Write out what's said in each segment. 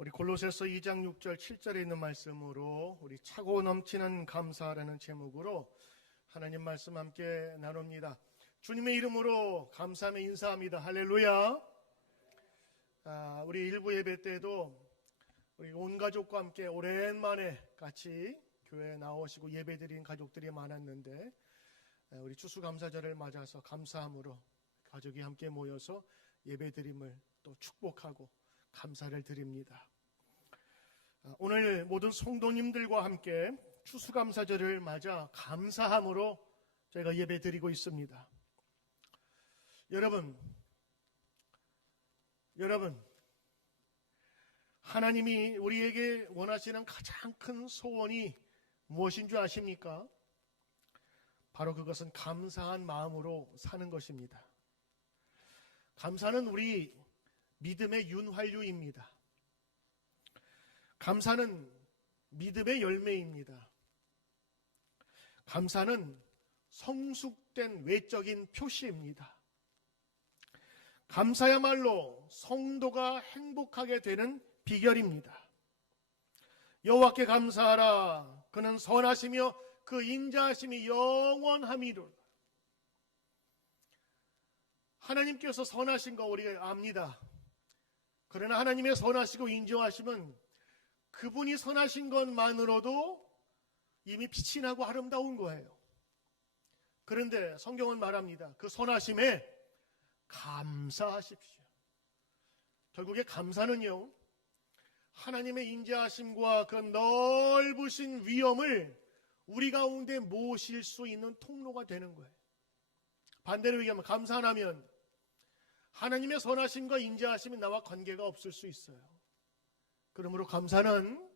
우리 골로새서 2장 6절 7절에 있는 말씀으로 우리 차고 넘치는 감사라는 제목으로 하나님 말씀 함께 나눕니다. 주님의 이름으로 감사하며 인사합니다. 할렐루야. 우리 일부 예배 때도 우리 온 가족과 함께 오랜만에 같이 교회에 나오시고 예배드린 가족들이 많았는데, 우리 추수감사절을 맞아서 감사함으로 가족이 함께 모여서 예배드림을 또 축복하고 감사를 드립니다. 오늘 모든 성도님들과 함께 추수감사절을 맞아 감사함으로 저희가 예배드리고 있습니다. 여러분, 하나님이 우리에게 원하시는 가장 큰 소원이 무엇인 줄 아십니까? 바로 그것은 감사한 마음으로 사는 것입니다. 감사는 우리 믿음의 윤활유입니다. 감사는 믿음의 열매입니다. 감사는 성숙된 외적인 표시입니다. 감사야말로 성도가 행복하게 되는 비결입니다. 여호와께 감사하라. 그는 선하시며 그 인자하심이 영원함이로다. 하나님께서 선하신 거 우리가 압니다. 그러나 하나님의 선하시고 인자하심은 그분이 선하신 것만으로도 이미 빛이 나고 아름다운 거예요. 그런데 성경은 말합니다. 그 선하심에 감사하십시오. 결국에 감사는요, 하나님의 인자하심과 그 넓으신 위엄을 우리 가운데 모실 수 있는 통로가 되는 거예요. 반대로 얘기하면 감사 안 하면 하나님의 선하심과 인자하심이 나와 관계가 없을 수 있어요. 그러므로 감사는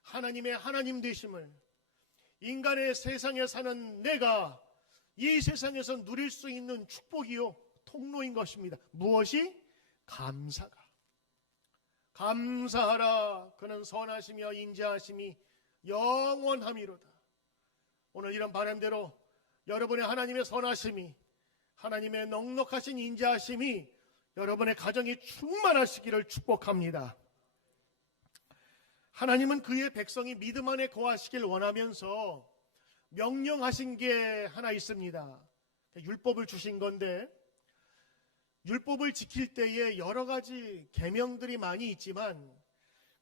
하나님의 하나님 되심을 인간의 세상에 사는 내가 이 세상에서 누릴 수 있는 축복이요 통로인 것입니다. 무엇이? 감사가. 감사하라. 그는 선하시며 인자하심이 영원함이로다. 오늘 이런 바람대로 여러분의 하나님의 선하심이, 하나님의 넉넉하신 인자하심이 여러분의 가정이 충만하시기를 축복합니다. 하나님은 그의 백성이 믿음 안에 거하시길 원하면서 명령하신 게 하나 있습니다. 율법을 주신 건데, 율법을 지킬 때에 여러 가지 계명들이 많이 있지만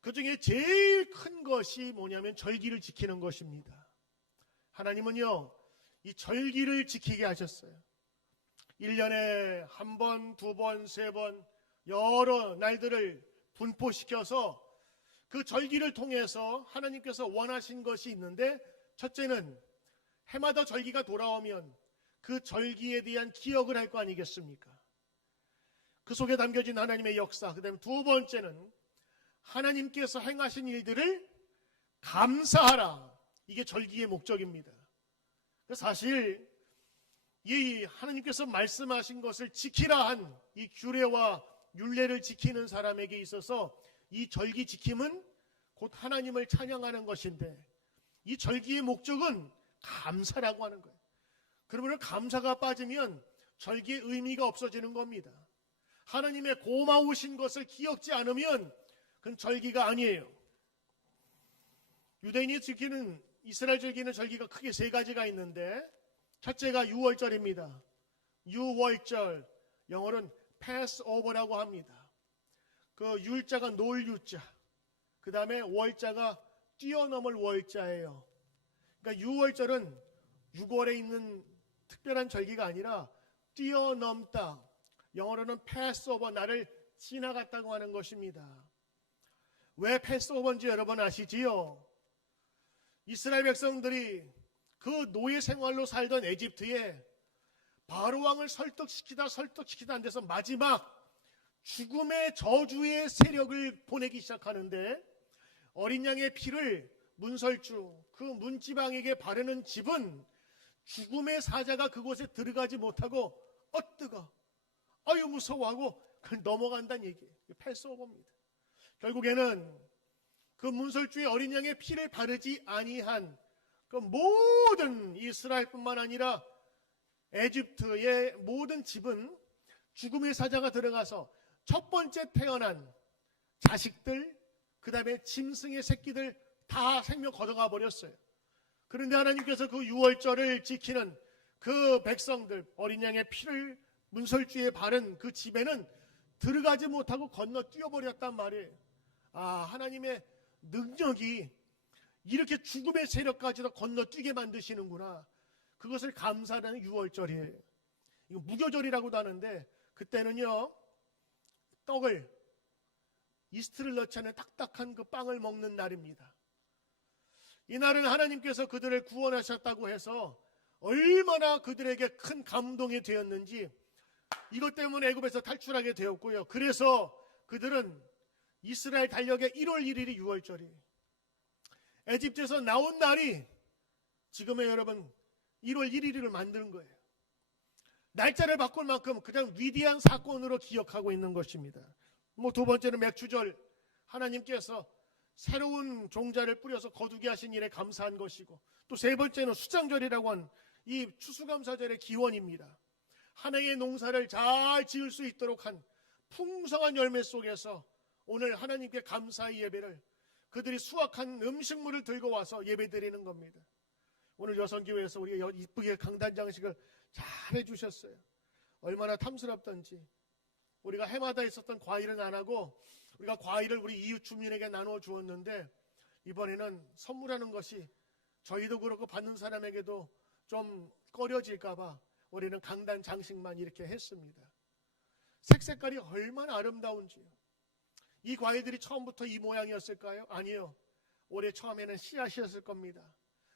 그 중에 제일 큰 것이 뭐냐면 절기를 지키는 것입니다. 하나님은요, 이 절기를 지키게 하셨어요. 1년에 한 번, 두 번, 세 번 여러 날들을 분포시켜서 그 절기를 통해서 하나님께서 원하신 것이 있는데, 첫째는 해마다 절기가 돌아오면 그 절기에 대한 기억을 할 거 아니겠습니까? 그 속에 담겨진 하나님의 역사. 그 다음에 두 번째는 하나님께서 행하신 일들을 감사하라. 이게 절기의 목적입니다. 사실 이 하나님께서 말씀하신 것을 지키라 한 이 규례와 율례를 지키는 사람에게 있어서 이 절기 지킴은 곧 하나님을 찬양하는 것인데, 이 절기의 목적은 감사라고 하는 거예요. 그러면 감사가 빠지면 절기의 의미가 없어지는 겁니다. 하나님의 고마우신 것을 기억지 않으면 그건 절기가 아니에요. 유대인이 지키는, 이스라엘 즐기는 절기가 크게 세 가지가 있는데, 첫째가 유월절입니다. 유월절, 영어로는 패스오버라고 합니다. 그 율자가 놀 유자, 그 다음에 월자가 뛰어넘을 월자예요. 그러니까 유월절은 6월에 있는 특별한 절기가 아니라 뛰어넘다, 영어로는 패스오버, 나를 지나갔다고 하는 것입니다. 왜 패스오버인지 여러분 아시지요? 이스라엘 백성들이 그 노예 생활로 살던 에집트에 바로왕을 설득시키다 안 돼서 마지막 죽음의 저주의 세력을 보내기 시작하는데, 어린 양의 피를 문설주, 그 문지방에게 바르는 집은 죽음의 사자가 그곳에 들어가지 못하고 뜨거, 아유 무서워하고 넘어간다는 얘기예요. 패스오버입니다. 결국에는 그 문설주의 어린 양의 피를 바르지 아니한 그 모든 이스라엘뿐만 아니라 에집트의 모든 집은 죽음의 사자가 들어가서 첫 번째 태어난 자식들, 그 다음에 짐승의 새끼들 다 생명 걷어가 버렸어요. 그런데 하나님께서 그 유월절을 지키는 그 백성들, 어린 양의 피를 문설주에 바른 그 집에는 들어가지 못하고 건너 뛰어버렸단 말이에요. 하나님의 능력이 이렇게 죽음의 세력까지도 건너뛰게 만드시는구나. 그것을 감사하는 유월절이에요. 이거 무교절이라고도 하는데, 그때는요 떡을, 이스트를 넣지 않은 딱딱한 그 빵을 먹는 날입니다. 이날은 하나님께서 그들을 구원하셨다고 해서 얼마나 그들에게 큰 감동이 되었는지, 이것 때문에 애굽에서 탈출하게 되었고요. 그래서 그들은 이스라엘 달력의 1월 1일이 유월절이에요. 에집트에서 나온 날이 지금의 여러분 1월 1일을 만드는 거예요. 날짜를 바꿀 만큼 그냥 위대한 사건으로 기억하고 있는 것입니다. 두 번째는 맥주절, 하나님께서 새로운 종자를 뿌려서 거두게 하신 일에 감사한 것이고, 또 세 번째는 수장절이라고 한 이 추수감사절의 기원입니다. 한 해의 농사를 잘 지을 수 있도록 한 풍성한 열매 속에서 오늘 하나님께 감사의 예배를, 그들이 수확한 음식물을 들고 와서 예배드리는 겁니다. 오늘 여성교회에서 우리가 이쁘게 강단장식을 잘 해주셨어요. 얼마나 탐스럽던지. 우리가 해마다 있었던 과일은 안 하고 우리가 과일을 우리 이웃 주민에게 나누어 주었는데, 이번에는 선물하는 것이 저희도 그렇고 받는 사람에게도 좀 꺼려질까봐 우리는 강단 장식만 이렇게 했습니다. 색깔이 얼마나 아름다운지요. 이 과일들이 처음부터 이 모양이었을까요? 아니요. 올해 처음에는 씨앗이었을 겁니다.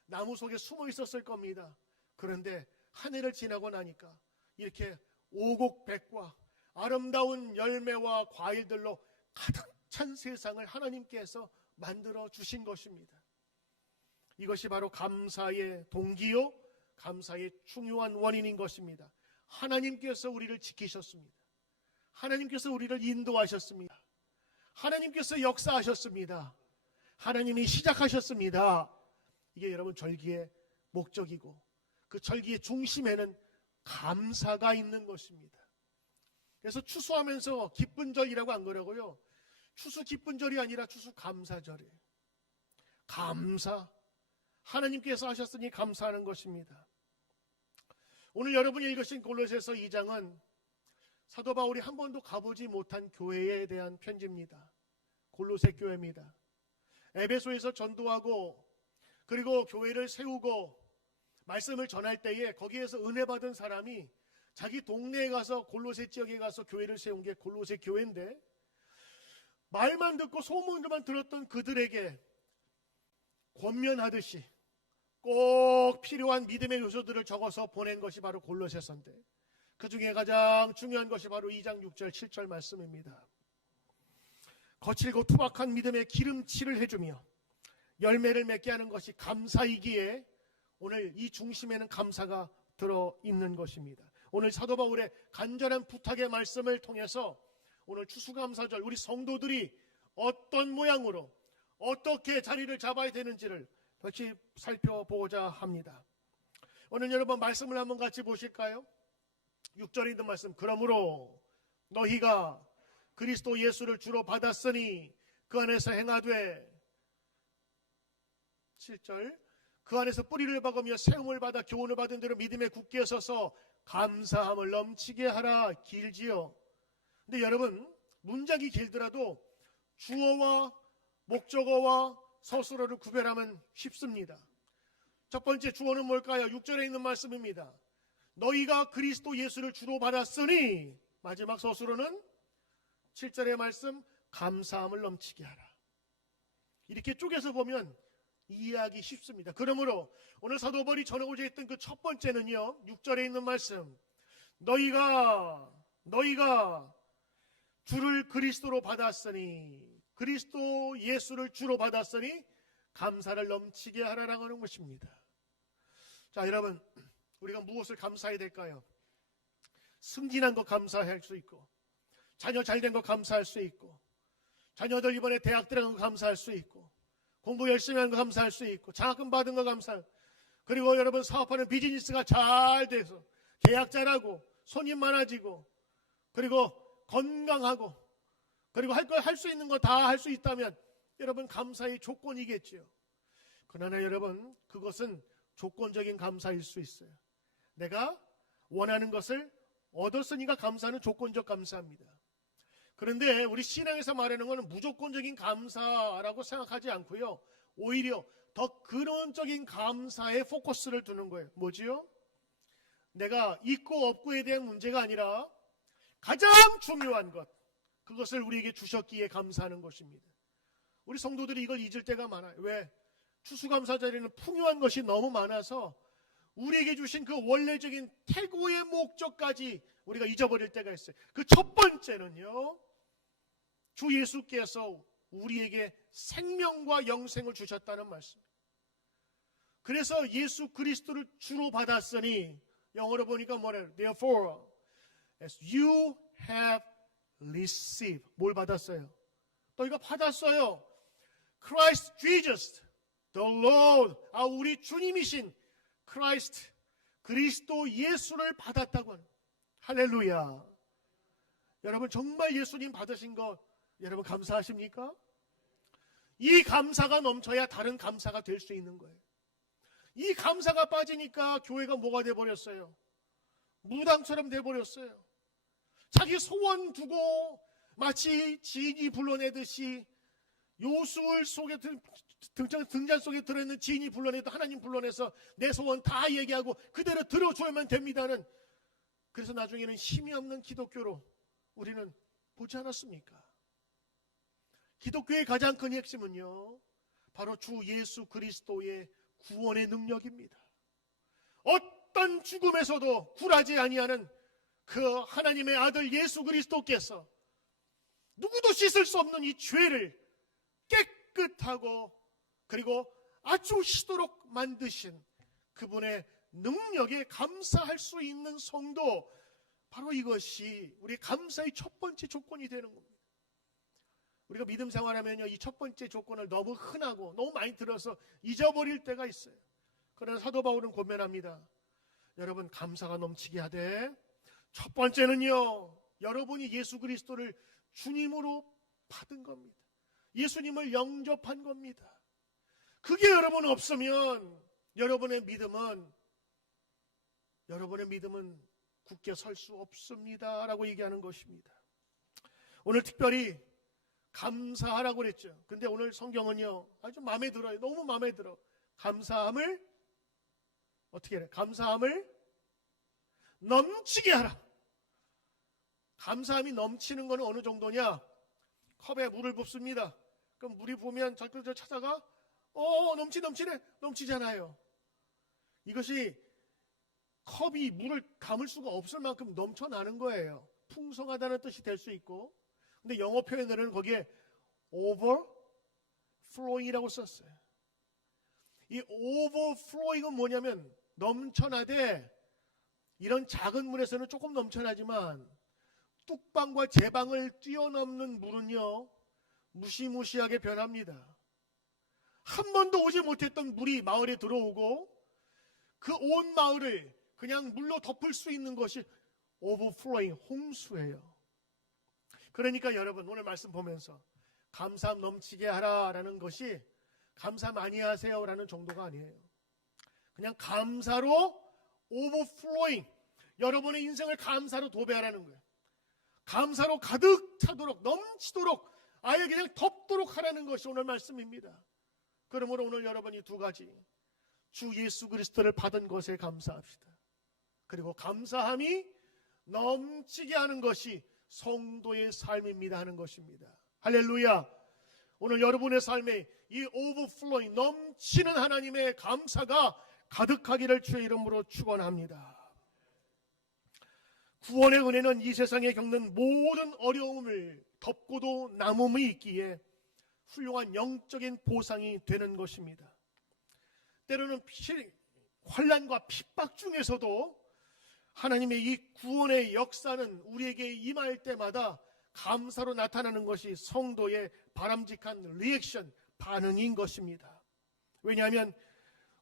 나무 속에 숨어 있었을 겁니다. 그런데 한 해를 지나고 나니까 이렇게 오곡백과 아름다운 열매와 과일들로 가득 찬 세상을 하나님께서 만들어 주신 것입니다. 이것이 바로 감사의 동기요, 감사의 중요한 원인인 것입니다. 하나님께서 우리를 지키셨습니다. 하나님께서 우리를 인도하셨습니다. 하나님께서 역사하셨습니다. 하나님이 시작하셨습니다. 이게 여러분 절기의 목적이고, 그 절기의 중심에는 감사가 있는 것입니다. 그래서 추수하면서 기쁜 절이라고 안 그러고요, 추수 기쁜 절이 아니라 추수 감사절이에요. 감사, 하나님께서 하셨으니 감사하는 것입니다. 오늘 여러분이 읽으신 골로새서 2장은 사도 바울이 한 번도 가보지 못한 교회에 대한 편지입니다. 골로새 교회입니다. 에베소에서 전도하고 그리고 교회를 세우고 말씀을 전할 때에 거기에서 은혜 받은 사람이 자기 동네에 가서, 골로새 지역에 가서 교회를 세운 게 골로새 교회인데, 말만 듣고 소문만 들었던 그들에게 권면하듯이 꼭 필요한 믿음의 요소들을 적어서 보낸 것이 바로 골로새서인데, 그 중에 가장 중요한 것이 바로 2장 6절 7절 말씀입니다. 거칠고 투박한 믿음의 기름칠을 해주며 열매를 맺게 하는 것이 감사이기에 오늘 이 중심에는 감사가 들어있는 것입니다. 오늘 사도 바울의 간절한 부탁의 말씀을 통해서 오늘 추수감사절 우리 성도들이 어떤 모양으로 어떻게 자리를 잡아야 되는지를 같이 살펴보고자 합니다. 오늘 여러분 말씀을 한번 같이 보실까요? 6절에 있는 말씀, 그러므로 너희가 그리스도 예수를 주로 받았으니 그 안에서 행하되, 7절, 그 안에서 뿌리를 박으며 세움을 받아 교훈을 받은 대로 믿음에 굳게 서서 감사함을 넘치게 하라. 길지요. 근데 여러분, 문장이 길더라도 주어와 목적어와 서술어를 구별하면 쉽습니다. 첫 번째 주어는 뭘까요? 6절에 있는 말씀입니다. 너희가 그리스도 예수를 주로 받았으니, 마지막 서술어는 7절의 말씀, 감사함을 넘치게 하라. 이렇게 쪼개서 보면 이해하기 쉽습니다. 그러므로 오늘 사도 바울이 전하고자 했던 그 첫 번째는요, 6절에 있는 말씀, 너희가 주를 그리스도로 받았으니, 그리스도 예수를 주로 받았으니 감사를 넘치게 하라라고 하는 것입니다. 자, 여러분, 우리가 무엇을 감사해야 될까요? 승진한 거 감사할 수 있고, 자녀 잘된 거 감사할 수 있고, 자녀들 이번에 대학 들어간 거 감사할 수 있고, 공부 열심히 하는 거 감사할 수 있고, 장학금 받은 거 감사할, 그리고 여러분 사업하는 비즈니스가 잘 돼서 계약 잘하고 손님 많아지고, 그리고 건강하고, 그리고 할 수 있는 거 다 할 수 있다면 여러분 감사의 조건이겠죠. 그러나 여러분 그것은 조건적인 감사일 수 있어요. 내가 원하는 것을 얻었으니까 감사는 조건적 감사입니다. 그런데 우리 신앙에서 말하는 것은 무조건적인 감사라고 생각하지 않고요. 오히려 더 근원적인 감사에 포커스를 두는 거예요. 뭐지요? 내가 있고 없고에 대한 문제가 아니라 가장 중요한 것, 그것을 우리에게 주셨기에 감사하는 것입니다. 우리 성도들이 이걸 잊을 때가 많아요. 왜? 추수감사 자리는 풍요한 것이 너무 많아서 우리에게 주신 그 원래적인 태고의 목적까지 우리가 잊어버릴 때가 있어요. 그 첫 번째는요, 주 예수께서 우리에게 생명과 영생을 주셨다는 말씀. 그래서 예수 그리스도를 주로 받았으니, 영어로 보니까 뭐래요? Therefore, as you have received. 뭘 받았어요? 너희가 받았어요. Christ Jesus, the Lord, 우리 주님이신 Christ, 그리스도 예수를 받았다고 하는. 할렐루야. 여러분 정말 예수님 받으신 거 여러분 감사하십니까? 이 감사가 넘쳐야 다른 감사가 될 수 있는 거예요. 이 감사가 빠지니까 교회가 뭐가 돼버렸어요? 무당처럼 돼버렸어요. 자기 소원 두고 마치 지인이 불러내듯이 요술 속에 등잔 속에 들어있는 지인이 불러내도 하나님 불러내서 내 소원 다 얘기하고 그대로 들어줘야만 됩니다는, 그래서 나중에는 힘이 없는 기독교로 우리는 보지 않았습니까? 기독교의 가장 큰 핵심은요, 바로 주 예수 그리스도의 구원의 능력입니다. 어떤 죽음에서도 굴하지 아니하는 그 하나님의 아들 예수 그리스도께서 누구도 씻을 수 없는 이 죄를 깨끗하고 그리고 아주 희도록 만드신 그분의 능력에 감사할 수 있는 성도, 바로 이것이 우리 감사의 첫 번째 조건이 되는 겁니다. 우리가 믿음 생활하면요, 이 첫 번째 조건을 너무 흔하고 너무 많이 들어서 잊어버릴 때가 있어요. 그러나 사도 바울은 권면합니다. 여러분 감사가 넘치게 하되, 첫 번째는요, 여러분이 예수 그리스도를 주님으로 받은 겁니다. 예수님을 영접한 겁니다. 그게 여러분 없으면 여러분의 믿음은 굳게 설 수 없습니다 라고 얘기하는 것입니다. 오늘 특별히 감사하라고 그랬죠. 근데 오늘 성경은요, 아주 마음에 들어요. 너무 마음에 들어. 감사함을 어떻게 해요? 감사함을 넘치게 하라. 감사함이 넘치는 것은 어느 정도냐? 컵에 물을 붓습니다. 그럼 물이 보면 저쪽 찾아가 넘치잖아요. 이것이 컵이 물을 담을 수가 없을 만큼 넘쳐나는 거예요. 풍성하다는 뜻이 될 수 있고, 근데 영어 표현으로는 거기에 overflowing이라고 썼어요. 이 overflowing은 뭐냐면 넘쳐나되, 이런 작은 물에서는 조금 넘쳐나지만 뚝방과 제방을 뛰어넘는 물은요, 무시무시하게 변합니다. 한 번도 오지 못했던 물이 마을에 들어오고 그 온 마을을 그냥 물로 덮을 수 있는 것이 overflowing, 홍수예요. 그러니까 여러분 오늘 말씀 보면서 감사함 넘치게 하라라는 것이 감사 많이 하세요라는 정도가 아니에요. 그냥 감사로 overflowing, 여러분의 인생을 감사로 도배하라는 거예요. 감사로 가득 차도록, 넘치도록, 아예 그냥 덮도록 하라는 것이 오늘 말씀입니다. 그러므로 오늘 여러분이 두 가지, 주 예수 그리스도를 받은 것에 감사합시다. 그리고 감사함이 넘치게 하는 것이 성도의 삶입니다 하는 것입니다. 할렐루야. 오늘 여러분의 삶에 이 overflowing, 넘치는 하나님의 감사가 가득하기를 주의 이름으로 축원합니다. 구원의 은혜는 이 세상에 겪는 모든 어려움을 덮고도 남음이 있기에 훌륭한 영적인 보상이 되는 것입니다. 때로는 환난과 핍박 중에서도 하나님의 이 구원의 역사는 우리에게 임할 때마다 감사로 나타나는 것이 성도의 바람직한 리액션, 반응인 것입니다. 왜냐하면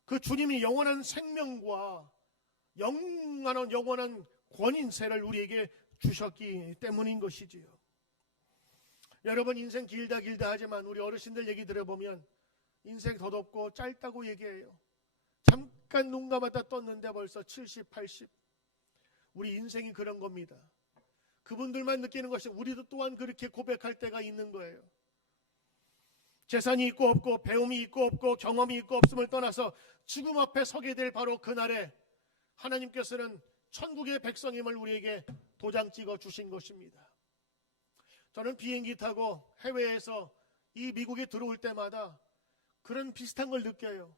그 주님이 영원한 생명과 영원한 권인세를 우리에게 주셨기 때문인 것이지요. 여러분, 인생 길다 하지만 우리 어르신들 얘기 들어보면 인생 덧없고 짧다고 얘기해요. 잠깐 눈 감았다 떴는데 벌써 70, 80. 우리 인생이 그런 겁니다. 그분들만 느끼는 것이 우리도 또한 그렇게 고백할 때가 있는 거예요. 재산이 있고 없고, 배움이 있고 없고, 경험이 있고 없음을 떠나서 죽음 앞에 서게 될 바로 그날에 하나님께서는 천국의 백성임을 우리에게 도장 찍어 주신 것입니다. 저는 비행기 타고 해외에서 이 미국에 들어올 때마다 그런 비슷한 걸 느껴요.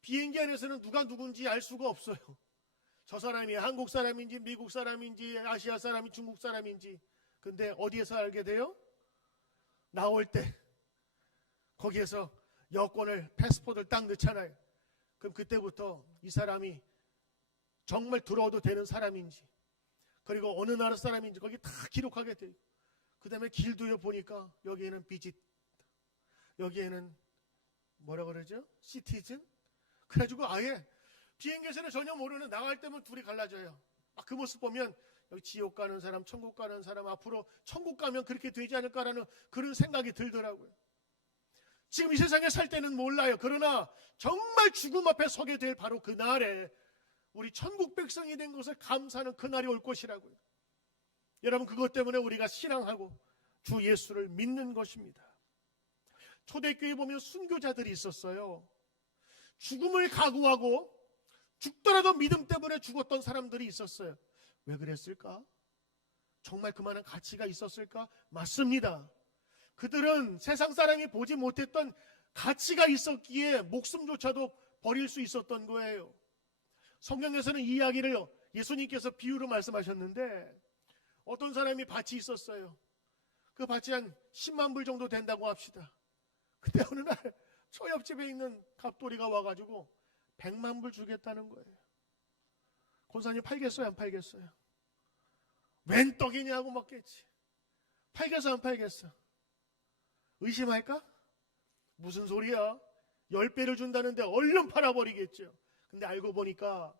비행기 안에서는 누가 누군지 알 수가 없어요. 저 사람이 한국 사람인지 미국 사람인지 아시아 사람인지 중국 사람인지. 근데 어디에서 알게 돼요? 나올 때 거기에서 여권을, 패스포드를 딱 넣잖아요. 그럼 그때부터 이 사람이 정말 들어와도 되는 사람인지, 그리고 어느 나라 사람인지 거기 다 기록하게 돼요. 그 다음에 길도요 보니까 여기에는 비짓, 여기에는 뭐라 그러죠? 시티즌? 그래가지고 아예 비행기에서는 전혀 모르는, 나갈 때면 둘이 갈라져요. 그 모습 보면 여기 지옥 가는 사람, 천국 가는 사람, 앞으로 천국 가면 그렇게 되지 않을까라는 그런 생각이 들더라고요. 지금 이 세상에 살 때는 몰라요. 그러나 정말 죽음 앞에 서게 될 바로 그날에 우리 천국 백성이 된 것을 감사하는 그날이 올 것이라고요. 여러분, 그것 때문에 우리가 신앙하고 주 예수를 믿는 것입니다. 초대교회에 보면 순교자들이 있었어요. 죽음을 각오하고 죽더라도 믿음 때문에 죽었던 사람들이 있었어요. 왜 그랬을까? 정말 그만한 가치가 있었을까? 맞습니다. 그들은 세상 사람이 보지 못했던 가치가 있었기에 목숨조차도 버릴 수 있었던 거예요. 성경에서는 이 이야기를 예수님께서 비유로 말씀하셨는데, 어떤 사람이 밭이 있었어요. 그 밭이 한 10만 불 정도 된다고 합시다. 근데 어느 날 저 옆집에 있는 갑돌이가 와가지고 100만 불 주겠다는 거예요. 권사님 팔겠어요, 안 팔겠어요? 웬 떡이냐고 먹겠지. 팔겠어, 안 팔겠어? 의심할까? 무슨 소리야? 10배를 준다는데 얼른 팔아버리겠죠. 근데 알고 보니까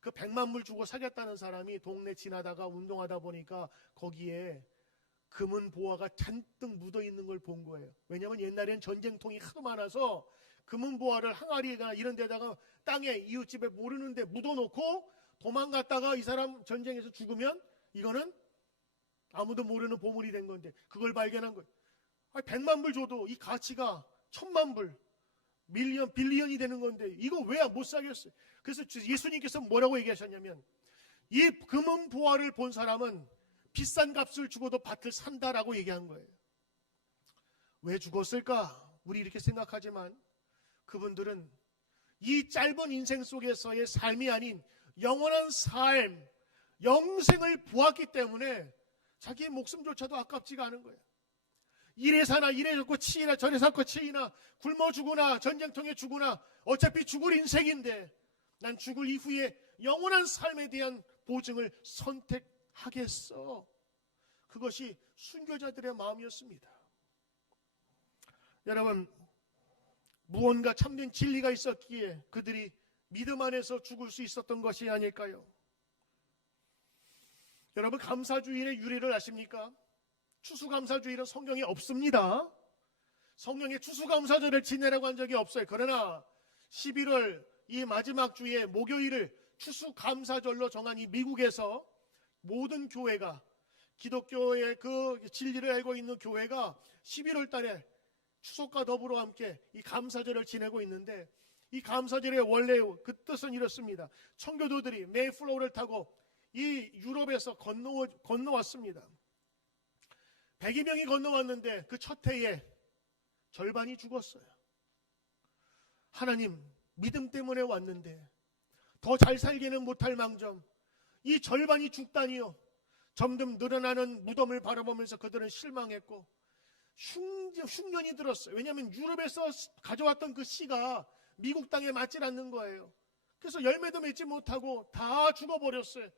그 100만 불 주고 사겠다는 사람이 동네 지나다가 운동하다 보니까 거기에 금은 보화가 잔뜩 묻어있는 걸 본 거예요. 왜냐하면 옛날엔 전쟁통이 하도 많아서 금은 보화를 항아리나 이런 데다가 땅에 이웃집에 모르는데 묻어놓고 도망갔다가 이 사람 전쟁에서 죽으면 이거는 아무도 모르는 보물이 된 건데, 그걸 발견한 거예요. 100만 불 줘도 이 가치가 1000만 불, 밀리언, 빌리언이 되는 건데 이거 왜 못 사겠어요? 그래서 예수님께서 뭐라고 얘기하셨냐면, 이 금은 보화를 본 사람은 비싼 값을 주고도 밭을 산다라고 얘기한 거예요. 왜 죽었을까? 우리 이렇게 생각하지만 그분들은 이 짧은 인생 속에서의 삶이 아닌 영원한 삶, 영생을 보았기 때문에 자기의 목숨조차도 아깝지가 않은 거예요. 이래 사나 이래 죽고 치이나 저래 살고 치이나 굶어 죽으나 전쟁통에 죽으나 어차피 죽을 인생인데 난 죽을 이후에 영원한 삶에 대한 보증을 선택하겠어. 그것이 순교자들의 마음이었습니다. 여러분, 무언가 참된 진리가 있었기에 그들이 믿음 안에서 죽을 수 있었던 것이 아닐까요? 여러분, 감사주일의 유래를 아십니까? 추수감사주일은 성경에 없습니다. 성경에 추수감사절을 지내라고 한 적이 없어요. 그러나 11월 이 마지막 주에 목요일을 추수감사절로 정한 이 미국에서 모든 교회가, 기독교의 그 진리를 알고 있는 교회가 11월 달에 추석과 더불어 함께 이 감사절을 지내고 있는데, 이 감사절의 원래 그 뜻은 이렇습니다. 청교도들이 메이플로우를 타고 이 유럽에서 건너왔습니다. 100여 명이 건너왔는데 그 첫 해에 절반이 죽었어요. 하나님, 믿음 때문에 왔는데 더 잘 살기는 못할 망정 이 절반이 죽다니요. 점점 늘어나는 무덤을 바라보면서 그들은 실망했고 흉년이 들었어요. 왜냐하면 유럽에서 가져왔던 그 씨가 미국 땅에 맞질 않는 거예요. 그래서 열매도 맺지 못하고 다 죽어버렸어요.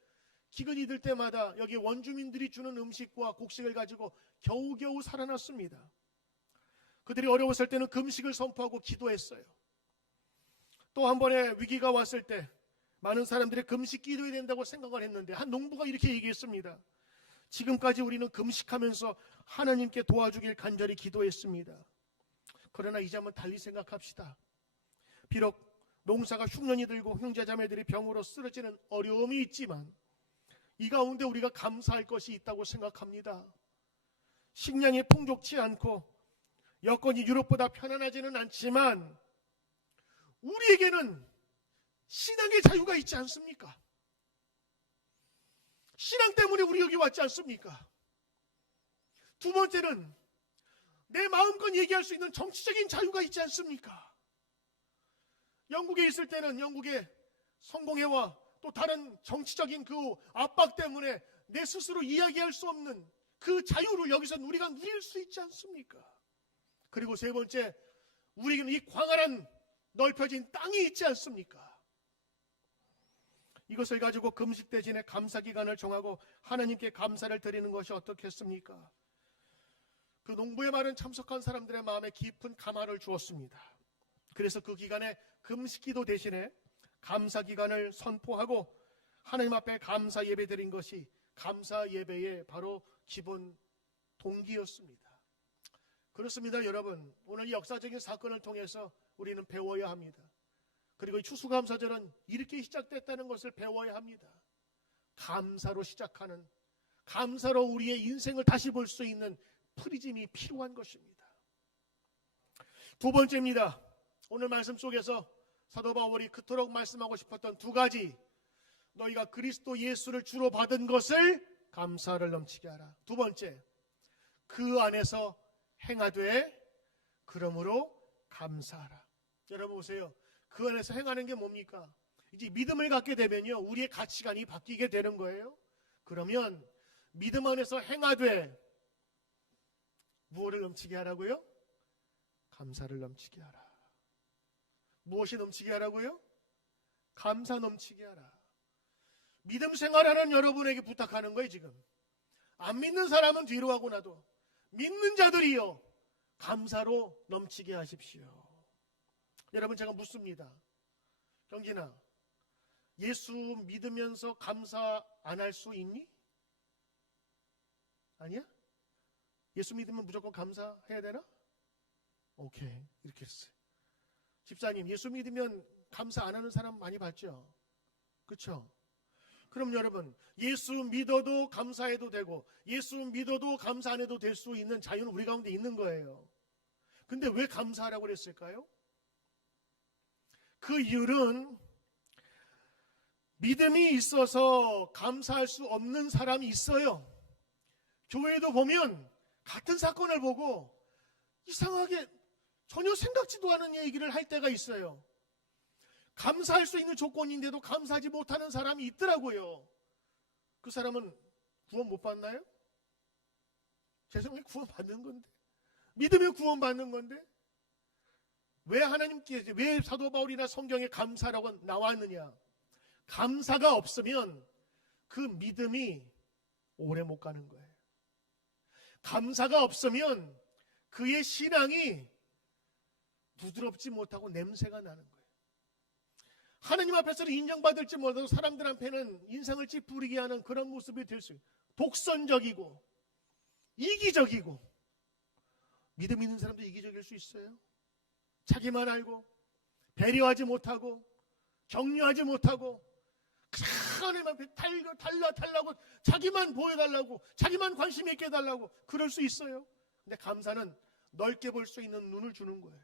기근이 들 때마다 여기 원주민들이 주는 음식과 곡식을 가지고 겨우겨우 살아났습니다. 그들이 어려웠을 때는 금식을 선포하고 기도했어요. 또 한 번의 위기가 왔을 때 많은 사람들이 금식 기도해야 된다고 생각을 했는데 한 농부가 이렇게 얘기했습니다. 지금까지 우리는 금식하면서 하나님께 도와주길 간절히 기도했습니다. 그러나 이제 한번 달리 생각합시다. 비록 농사가 흉년이 들고 형제자매들이 병으로 쓰러지는 어려움이 있지만 이 가운데 우리가 감사할 것이 있다고 생각합니다. 식량이 풍족치 않고 여건이 유럽보다 편안하지는 않지만 우리에게는 신앙의 자유가 있지 않습니까? 신앙 때문에 우리 여기 왔지 않습니까? 두 번째는 내 마음껏 얘기할 수 있는 정치적인 자유가 있지 않습니까? 영국에 있을 때는 영국의 성공회와 또 다른 정치적인 그 압박 때문에 내 스스로 이야기할 수 없는 그 자유를 여기서 우리가 누릴 수 있지 않습니까? 그리고 세 번째, 우리에게는 이 광활한 넓혀진 땅이 있지 않습니까? 이것을 가지고 금식대신에 감사기간을 정하고 하나님께 감사를 드리는 것이 어떻겠습니까? 그 농부의 말은 참석한 사람들의 마음에 깊은 감화를 주었습니다. 그래서 그 기간에 금식기도 대신에 감사기간을 선포하고 하나님 앞에 감사 예배 드린 것이 감사 예배의 바로 기본 동기였습니다. 그렇습니다, 여러분. 오늘 이 역사적인 사건을 통해서 우리는 배워야 합니다. 그리고 이 추수감사절은 이렇게 시작됐다는 것을 배워야 합니다. 감사로 시작하는, 감사로 우리의 인생을 다시 볼 수 있는 프리즘이 필요한 것입니다. 두 번째입니다. 오늘 말씀 속에서 사도 바울이 그토록 말씀하고 싶었던 두 가지, 너희가 그리스도 예수를 주로 받은 것을 감사를 넘치게 하라. 두 번째, 그 안에서 행하되 그러므로 감사하라. 여러분 보세요. 그 안에서 행하는 게 뭡니까? 이제 믿음을 갖게 되면요, 우리의 가치관이 바뀌게 되는 거예요. 그러면 믿음 안에서 행하되 무엇을 넘치게 하라고요? 감사를 넘치게 하라. 무엇이 넘치게 하라고요? 감사 넘치게 하라. 믿음 생활하는 여러분에게 부탁하는 거예요, 지금. 안 믿는 사람은 뒤로 하고 나도 믿는 자들이요, 감사로 넘치게 하십시오. 여러분, 제가 묻습니다. 경진아, 예수 믿으면서 감사 안 할 수 있니? 아니야? 예수 믿으면 무조건 감사해야 되나? 오케이, 이렇게 했어요. 집사님, 예수 믿으면 감사 안 하는 사람 많이 봤죠? 그렇죠? 그럼 여러분, 예수 믿어도 감사해도 되고 예수 믿어도 감사 안 해도 될 수 있는 자유는 우리 가운데 있는 거예요. 근데 왜 감사하라고 그랬을까요? 그 이유는 믿음이 있어서 감사할 수 없는 사람이 있어요. 교회도 보면 같은 사건을 보고 이상하게 전혀 생각지도 않은 얘기를 할 때가 있어요. 감사할 수 있는 조건인데도 감사하지 못하는 사람이 있더라고요. 그 사람은 구원 못 받나요? 제 생각에 구원 받는 건데, 믿으면 구원 받는 건데, 왜 하나님께, 왜 사도 바울이나 성경에 감사라고 나왔느냐? 감사가 없으면 그 믿음이 오래 못 가는 거예요. 감사가 없으면 그의 신앙이 부드럽지 못하고 냄새가 나는 거예요. 하나님 앞에서는 인정받을지 몰라도 사람들 앞에는 인상을 찌푸리게 하는 그런 모습이 될 수 있어요. 독선적이고 이기적이고. 믿음 있는 사람도 이기적일 수 있어요. 자기만 알고 배려하지 못하고 격려하지 못하고 하나님 앞에 달라고 자기만 보여달라고 자기만 관심 있게 해달라고 그럴 수 있어요. 근데 감사는 넓게 볼 수 있는 눈을 주는 거예요.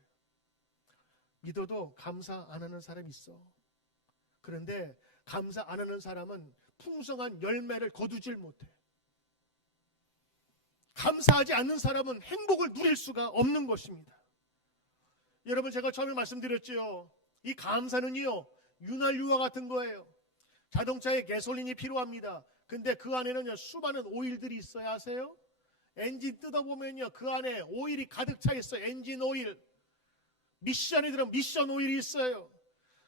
믿어도 감사 안 하는 사람이 있어. 그런데 감사 안 하는 사람은 풍성한 열매를 거두질 못해. 감사하지 않는 사람은 행복을 누릴 수가 없는 것입니다. 여러분, 제가 처음에 말씀드렸죠. 이 감사는요, 윤활유와 같은 거예요. 자동차에 가솔린이 필요합니다. 근데 그 안에는 수많은 오일들이 있어야 하세요? 엔진 뜯어보면요, 그 안에 오일이 가득 차 있어요. 엔진 오일. 미션에 들어가면 미션 오일이 있어요.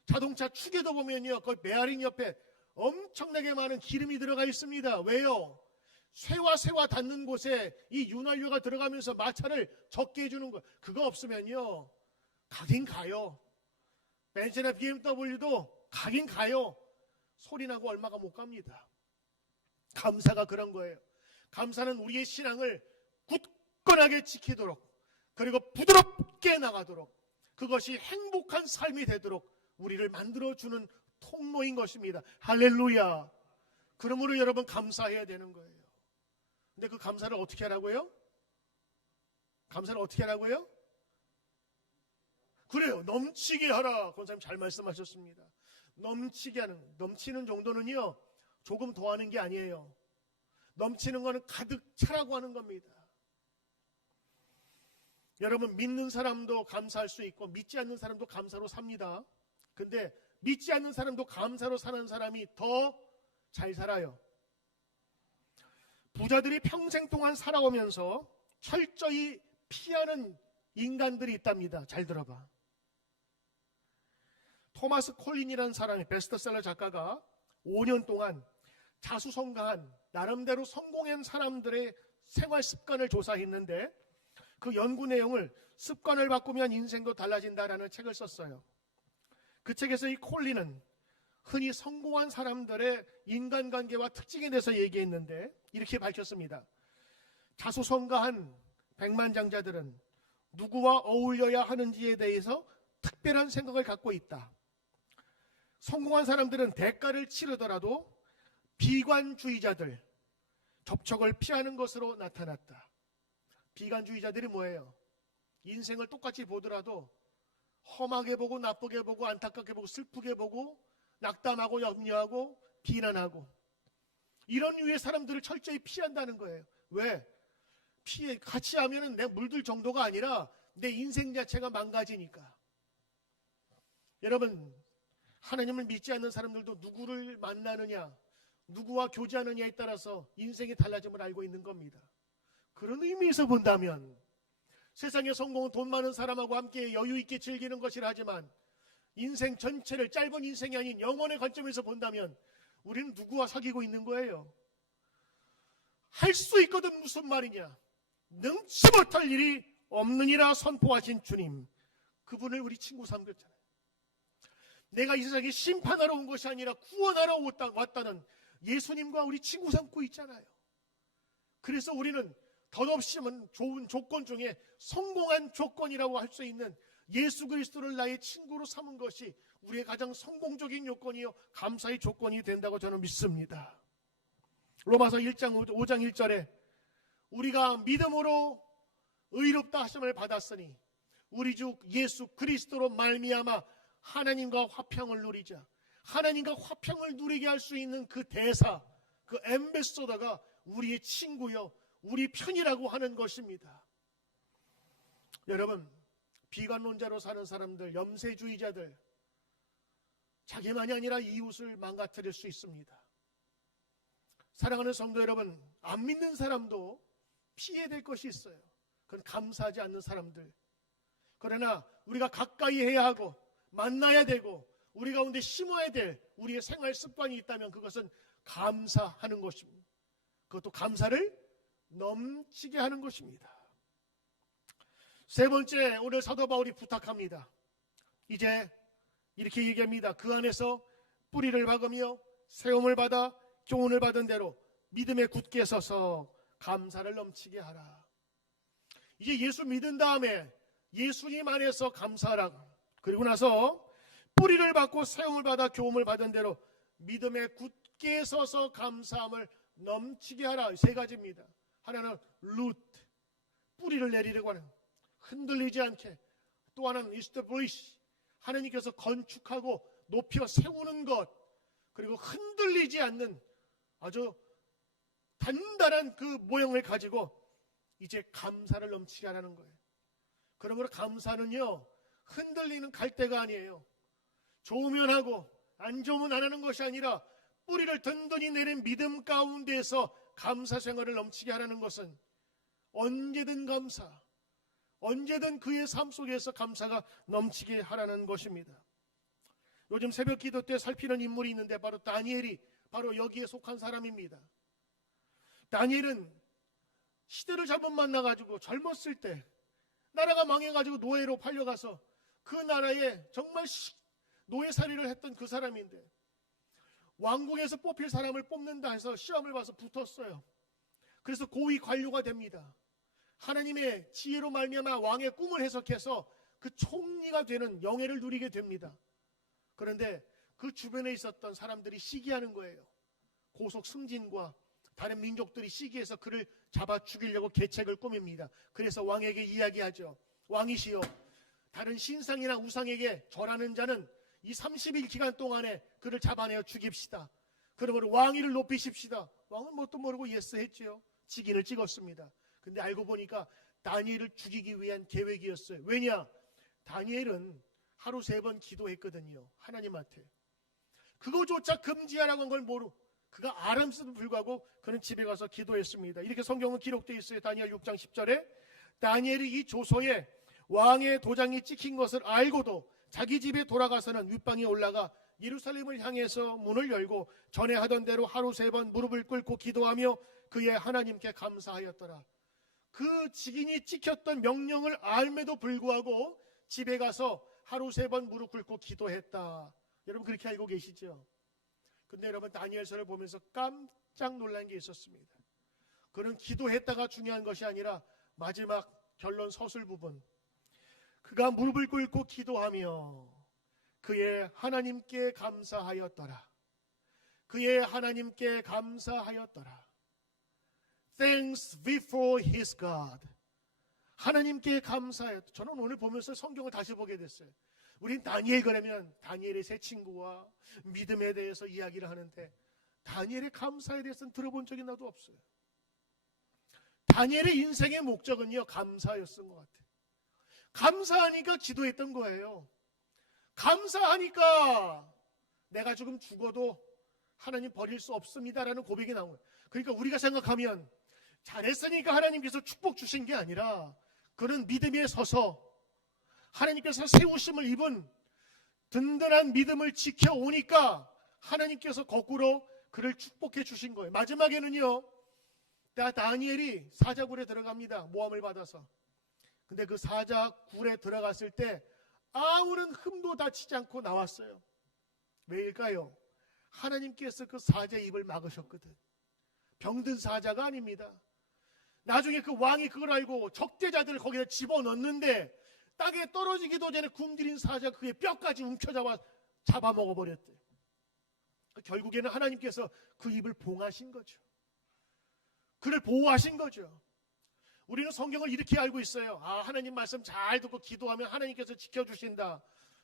자동차 축에도 보면요, 그 베어링 옆에 엄청나게 많은 기름이 들어가 있습니다. 왜요? 쇠와 닿는 곳에 이 윤활유가 들어가면서 마찰을 적게 해주는 거. 그거 없으면요, 가긴 가요. 벤츠나 BMW도 가긴 가요. 소리 나고 얼마가 못 갑니다. 감사가 그런 거예요. 감사는 우리의 신앙을 굳건하게 지키도록, 그리고 부드럽게 나가도록, 그것이 행복한 삶이 되도록 우리를 만들어주는 통로인 것입니다. 할렐루야. 그러므로 여러분 감사해야 되는 거예요. 근데 그 감사를 어떻게 하라고요? 감사를 어떻게 하라고요? 그래요. 넘치게 하라. 권사님 잘 말씀하셨습니다. 넘치게 하는, 넘치는 정도는요, 조금 더 하는 게 아니에요. 넘치는 거는 가득 차라고 하는 겁니다. 여러분, 믿는 사람도 감사할 수 있고 믿지 않는 사람도 감사로 삽니다. 근데 믿지 않는 사람도 감사로 사는 사람이 더 잘 살아요. 부자들이 평생 동안 살아오면서 철저히 피하는 인간들이 있답니다. 잘 들어봐. 토마스 콜린이라는 사람이, 베스트셀러 작가가 5년 동안 자수성가한 나름대로 성공한 사람들의 생활 습관을 조사했는데, 그 연구 내용을 습관을 바꾸면 인생도 달라진다라는 책을 썼어요. 그 책에서 이 콜린은 흔히 성공한 사람들의 인간관계와 특징에 대해서 얘기했는데 이렇게 밝혔습니다. 자수성가한 백만장자들은 누구와 어울려야 하는지에 대해서 특별한 생각을 갖고 있다. 성공한 사람들은 대가를 치르더라도 비관주의자들, 접촉을 피하는 것으로 나타났다. 비관주의자들이 뭐예요? 인생을 똑같이 보더라도 험하게 보고 나쁘게 보고 안타깝게 보고 슬프게 보고 낙담하고 염려하고 비난하고, 이런 류의 사람들을 철저히 피한다는 거예요. 왜? 피해 같이 하면은 내 물들 정도가 아니라 내 인생 자체가 망가지니까. 여러분, 하나님을 믿지 않는 사람들도 누구를 만나느냐, 누구와 교제하느냐에 따라서 인생이 달라짐을 알고 있는 겁니다. 그런 의미에서 본다면 세상의 성공은 돈 많은 사람하고 함께 여유 있게 즐기는 것이라 하지만, 인생 전체를 짧은 인생이 아닌 영혼의 관점에서 본다면 우리는 누구와 사귀고 있는 거예요? 할 수 있거든 무슨 말이냐? 능치 못할 일이 없느니라 선포하신 주님, 그분을 우리 친구 삼겼잖아요. 내가 이 세상에 심판하러 온 것이 아니라 구원하러 왔다는 예수님과 우리 친구 삼고 있잖아요. 그래서 우리는 덧없이 좋은 조건 중에 성공한 조건이라고 할 수 있는 예수 그리스도를 나의 친구로 삼은 것이 우리의 가장 성공적인 요건이요 감사의 조건이 된다고 저는 믿습니다. 로마서 1장 5장 1절에 우리가 믿음으로 의롭다 하심을 받았으니 우리 주 예수 그리스도로 말미암아 하나님과 화평을 누리자. 하나님과 화평을 누리게 할 수 있는 그 대사, 그 엠베서더가 우리의 친구요 우리 편이라고 하는 것입니다. 여러분, 비관론자로 사는 사람들, 염세주의자들, 자기만이 아니라 이웃을 망가뜨릴 수 있습니다. 사랑하는 성도 여러분, 안 믿는 사람도 피해야 될 것이 있어요. 그건 감사하지 않는 사람들. 그러나 우리가 가까이 해야 하고 만나야 되고 우리 가운데 심어야 될 우리의 생활 습관이 있다면 그것은 감사하는 것입니다. 그것도 감사를 넘치게 하는 것입니다. 세 번째, 오늘 사도 바울이 부탁합니다. 이제 이렇게 얘기합니다. 그 안에서 뿌리를 박으며 세움을 받아 교훈을 받은 대로 믿음에 굳게 서서 감사를 넘치게 하라. 이제 예수 믿은 다음에 예수님 안에서 감사하라. 그리고 나서 뿌리를 받고 세움을 받아 교훈을 받은 대로 믿음에 굳게 서서 감사함을 넘치게 하라. 세 가지입니다. 하나는 루트, 뿌리를 내리려고 하는, 흔들리지 않게. 또 하나는 이스터브리시, 하나님께서 건축하고 높여 세우는 것. 그리고 흔들리지 않는 아주 단단한 그 모형을 가지고 이제 감사를 넘치게 하라는 거예요. 그러므로 감사는요, 흔들리는 갈대가 아니에요. 좋으면 하고 안 좋으면 안 하는 것이 아니라 뿌리를 든든히 내린 믿음 가운데에서 감사 생활을 넘치게 하라는 것은 언제든 감사, 언제든 그의 삶 속에서 감사가 넘치게 하라는 것입니다. 요즘 새벽 기도 때 살피는 인물이 있는데 바로 다니엘이 바로 여기에 속한 사람입니다. 다니엘은 시대를 잘못 만나가지고 젊었을 때 나라가 망해가지고 노예로 팔려가서 그 나라에 정말 노예살이를 했던 그 사람인데 왕궁에서 뽑힐 사람을 뽑는다 해서 시험을 봐서 붙었어요. 그래서 고위 관료가 됩니다. 하나님의 지혜로 말미암아 왕의 꿈을 해석해서 그 총리가 되는 영예를 누리게 됩니다. 그런데 그 주변에 있었던 사람들이 시기하는 거예요. 고속 승진과 다른 민족들이 시기해서 그를 잡아 죽이려고 계책을 꾸밉니다. 그래서 왕에게 이야기하죠. 왕이시여, 다른 신상이나 우상에게 절하는 자는 이 30일 기간 동안에 그를 잡아내어 죽입시다. 그러므로 왕위를 높이십시다. 왕은 뭣도 모르고 예스했지요. 직인을 찍었습니다. 근데 알고 보니까 다니엘을 죽이기 위한 계획이었어요. 왜냐? 다니엘은 하루 3번 기도했거든요. 하나님한테. 그거조차 금지하라고 한 걸 모르고, 그가 알았음에도 불구하고 그는 집에 가서 기도했습니다. 이렇게 성경은 기록되어 있어요. 다니엘 6장 10절에 다니엘이 이 조서에 왕의 도장이 찍힌 것을 알고도 자기 집에 돌아가서는 윗방에 올라가 예루살렘을 향해서 문을 열고 전에 하던 대로 하루 3번 무릎을 꿇고 기도하며 그의 하나님께 감사하였더라. 그 직인이 찍혔던 명령을 알매도 불구하고 집에 가서 하루 3번 무릎 꿇고 기도했다. 여러분 그렇게 알고 계시죠? 근데 여러분 다니엘서를 보면서 깜짝 놀란 게 있었습니다. 그는 기도했다가 중요한 것이 아니라 마지막 결론 서술 부분, 그가 무릎을 꿇고 기도하며 그의 하나님께 감사하였더라. 그의 하나님께 감사하였더라. Thanks before his God. 하나님께 감사하였다. 저는 오늘 보면서 성경을 다시 보게 됐어요. 우린 다니엘 그러면 다니엘의 새 친구와 믿음에 대해서 이야기를 하는데 다니엘의 감사에 대해서는 들어본 적이 나도 없어요. 다니엘의 인생의 목적은요, 감사였던 것 같아요. 감사하니까 기도했던 거예요. 감사하니까 내가 지금 죽어도 하나님 버릴 수 없습니다라는 고백이 나온 거예요. 그러니까 우리가 생각하면 잘했으니까 하나님께서 축복 주신 게 아니라 그는 믿음에 서서 하나님께서 세우심을 입은 든든한 믿음을 지켜오니까 하나님께서 거꾸로 그를 축복해 주신 거예요. 마지막에는요, 다니엘이 사자굴에 들어갑니다. 모함을 받아서. 근데 그 사자굴에 들어갔을 때 아무런 흠도 다치지 않고 나왔어요. 왜일까요? 하나님께서 그 사자의 입을 막으셨거든. 병든 사자가 아닙니다. 나중에 그 왕이 그걸 알고 적대자들을 거기다 집어넣는데 땅에 떨어지기도 전에 굶주린 사자 그의 뼈까지 잡아먹어버렸대요. 결국에는 하나님께서 그 입을 봉하신 거죠. 그를 보호하신 거죠. 우리는 성경을 이렇게 알고 있어요. 하나님 말씀 잘 듣고 기도하면 하나님께서 지켜주신다.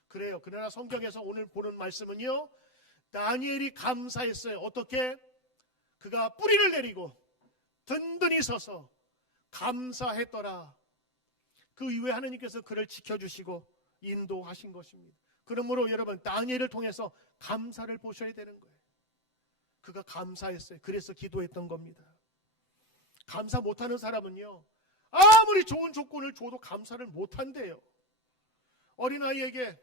그래요. 그러나 성경에서 오늘 보는 말씀은요, 다니엘이 감사했어요. 어떻게? 그가 뿌리를 내리고 든든히 서서 감사했더라. 그 이후에 하나님께서 그를 지켜주시고 인도하신 것입니다. 그러므로 여러분 다니엘을 통해서 감사를 보셔야 되는 거예요. 그가 감사했어요. 그래서 기도했던 겁니다. 감사 못하는 사람은요, 아무리 좋은 조건을 줘도 감사를 못한대요. 어린아이에게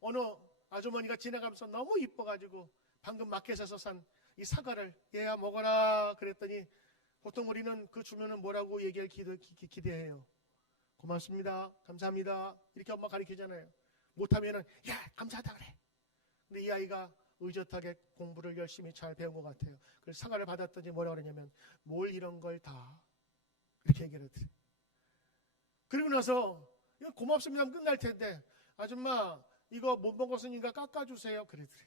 어느 아주머니가 지나가면서 너무 이뻐가지고 방금 마켓에서 산 이 사과를 얘야 먹어라 그랬더니 보통 우리는 그 주면은 뭐라고 얘기할 기대해요. 고맙습니다. 감사합니다. 이렇게 엄마 가르치잖아요. 못하면은 야 감사하다 그래. 근데 이 아이가 의젓하게 공부를 열심히 잘 배운 것 같아요. 그래서 사과를 받았더니 뭐라고 그러냐면 뭘 이런 걸 다 이렇게 얘기를 해요. 그리고 나서 이거 고맙습니다 하면 끝날 텐데 아줌마 이거 못 먹었으니까 깎아주세요 그러더래요.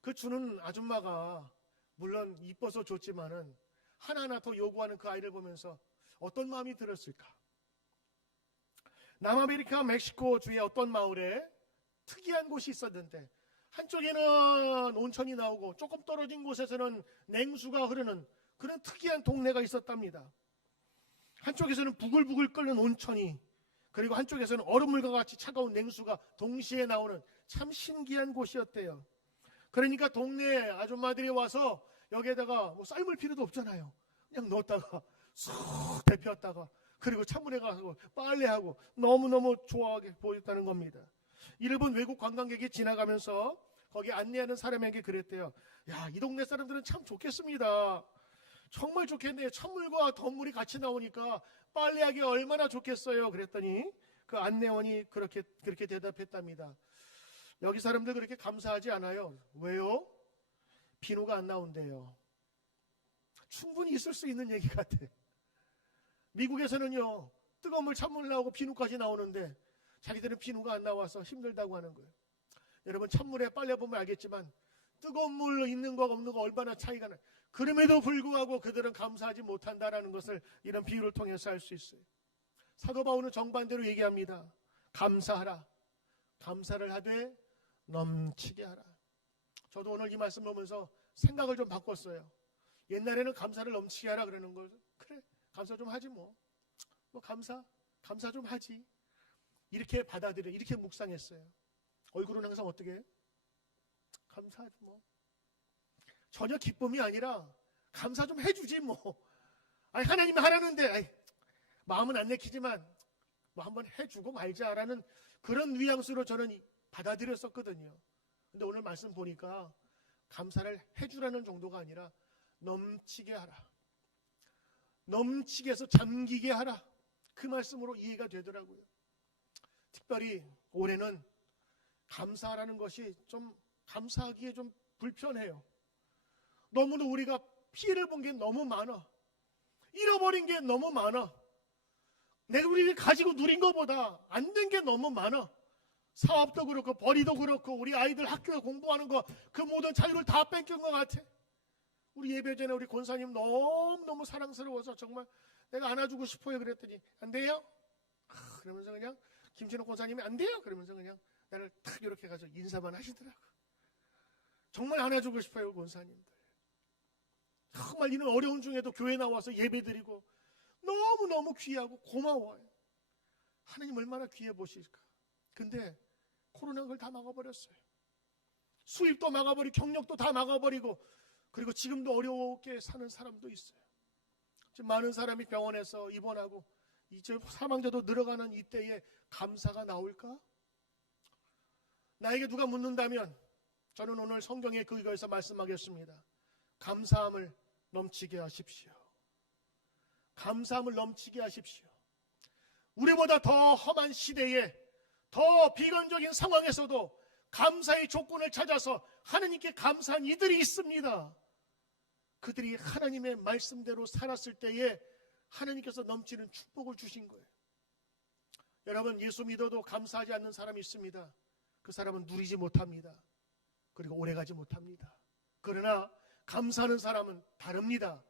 그 주는 아줌마가 물론 이뻐서 줬지만은 하나하나 더 요구하는 그 아이를 보면서 어떤 마음이 들었을까? 남아메리카 멕시코주의 어떤 마을에 특이한 곳이 있었는데 한쪽에는 온천이 나오고 조금 떨어진 곳에서는 냉수가 흐르는 그런 특이한 동네가 있었답니다. 한쪽에서는 부글부글 끓는 온천이, 그리고 한쪽에서는 얼음물과 같이 차가운 냉수가 동시에 나오는 참 신기한 곳이었대요. 그러니까 동네 아줌마들이 와서 여기에다가 뭐 삶을 필요도 없잖아요. 그냥 넣었다가 쏙 데폈다가 그리고 찬물에 가서 빨래하고 너무너무 좋아하게 보였다는 겁니다. 일본 외국 관광객이 지나가면서 거기 안내하는 사람에게 그랬대요. 야, 이 동네 사람들은 참 좋겠습니다. 정말 좋겠네요. 찬물과 덧물이 같이 나오니까 빨래하기 얼마나 좋겠어요. 그랬더니 그 안내원이 그렇게 대답했답니다. 여기 사람들 그렇게 감사하지 않아요. 왜요? 비누가 안 나온대요. 충분히 있을 수 있는 얘기 같아. 미국에서는요, 뜨거운 물 찬물 나오고 비누까지 나오는데 자기들은 비누가 안 나와서 힘들다고 하는 거예요. 여러분, 찬물에 빨래 보면 알겠지만 뜨거운 물 있는 거 없는 거 얼마나 차이가 나요. 그럼에도 불구하고 그들은 감사하지 못한다라는 것을 이런 비유를 통해서 알 수 있어요. 사도 바울은 정반대로 얘기합니다. 감사하라. 감사를 하되 넘치게 하라. 저도 오늘 이 말씀 보면서 생각을 좀 바꿨어요. 옛날에는 감사를 넘치게 하라 그러는 걸, 그래, 감사 좀 하지 뭐 감사 좀 하지, 이렇게 받아들여, 이렇게 묵상했어요. 얼굴은 항상 어떻게 해? 감사하지 뭐. 전혀 기쁨이 아니라 감사 좀 해주지 뭐. 아니, 하나님이 하라는데 아이, 마음은 안 내키지만 뭐 한번 해주고 말자라는 그런 뉘앙스로 저는 받아들였었거든요. 근데 오늘 말씀 보니까 감사를 해주라는 정도가 아니라 넘치게 하라, 넘치게 해서 잠기게 하라, 그 말씀으로 이해가 되더라고요. 특별히 올해는 감사라는 것이 좀 감사하기에 좀 불편해요. 너무도 우리가 피해를 본 게 너무 많아. 잃어버린 게 너무 많아. 내가 우리가 가지고 누린 것보다 안 된 게 너무 많아. 사업도 그렇고 벌이도 그렇고 우리 아이들 학교에 공부하는 거, 그 모든 자유를 다 뺏긴 것 같아. 우리 예배 전에 우리 권사님 너무너무 사랑스러워서 정말 내가 안아주고 싶어요 그랬더니 안 돼요? 그러면서 그냥 김진호 권사님이 안 돼요? 그러면서 그냥 나를 탁 이렇게 가서 인사만 하시더라고. 정말 안아주고 싶어요 권사님들. 정말 이런 어려운 중에도 교회 나와서 예배드리고 너무너무 귀하고 고마워요. 하나님 얼마나 귀해 보실까. 근데 코로나가 그걸 다 막아버렸어요. 수입도 막아버리고 경력도 다 막아버리고, 그리고 지금도 어렵게 사는 사람도 있어요. 지금 많은 사람이 병원에서 입원하고 이제 사망자도 늘어가는 이때에 감사가 나올까? 나에게 누가 묻는다면 저는 오늘 성경의 근거에서 말씀하겠습니다. 감사함을 넘치게 하십시오. 감사함을 넘치게 하십시오. 우리보다 더 험한 시대에, 더 비관적인 상황에서도 감사의 조건을 찾아서 하나님께 감사한 이들이 있습니다. 그들이 하나님의 말씀대로 살았을 때에 하나님께서 넘치는 축복을 주신 거예요. 여러분, 예수 믿어도 감사하지 않는 사람이 있습니다. 그 사람은 누리지 못합니다. 그리고 오래가지 못합니다. 그러나 감사하는 사람은 다릅니다.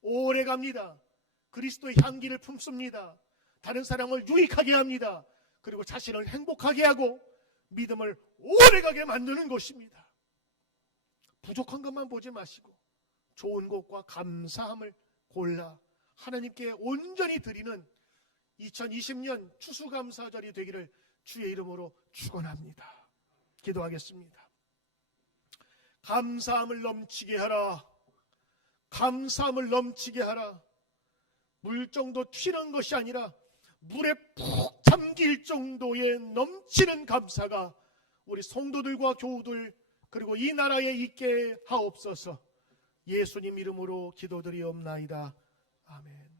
오래갑니다. 그리스도의 향기를 품습니다. 다른 사람을 유익하게 합니다. 그리고 자신을 행복하게 하고 믿음을 오래가게 만드는 것입니다. 부족한 것만 보지 마시고 좋은 것과 감사함을 골라 하나님께 온전히 드리는 2020년 추수감사절이 되기를 주의 이름으로 축원합니다. 기도하겠습니다. 감사함을 넘치게 하라. 감사함을 넘치게 하라. 물 정도 튀는 것이 아니라 물에 푹 잠길 정도의 넘치는 감사가 우리 성도들과 교우들 그리고 이 나라에 있게 하옵소서. 예수님 이름으로 기도드리옵나이다. 아멘.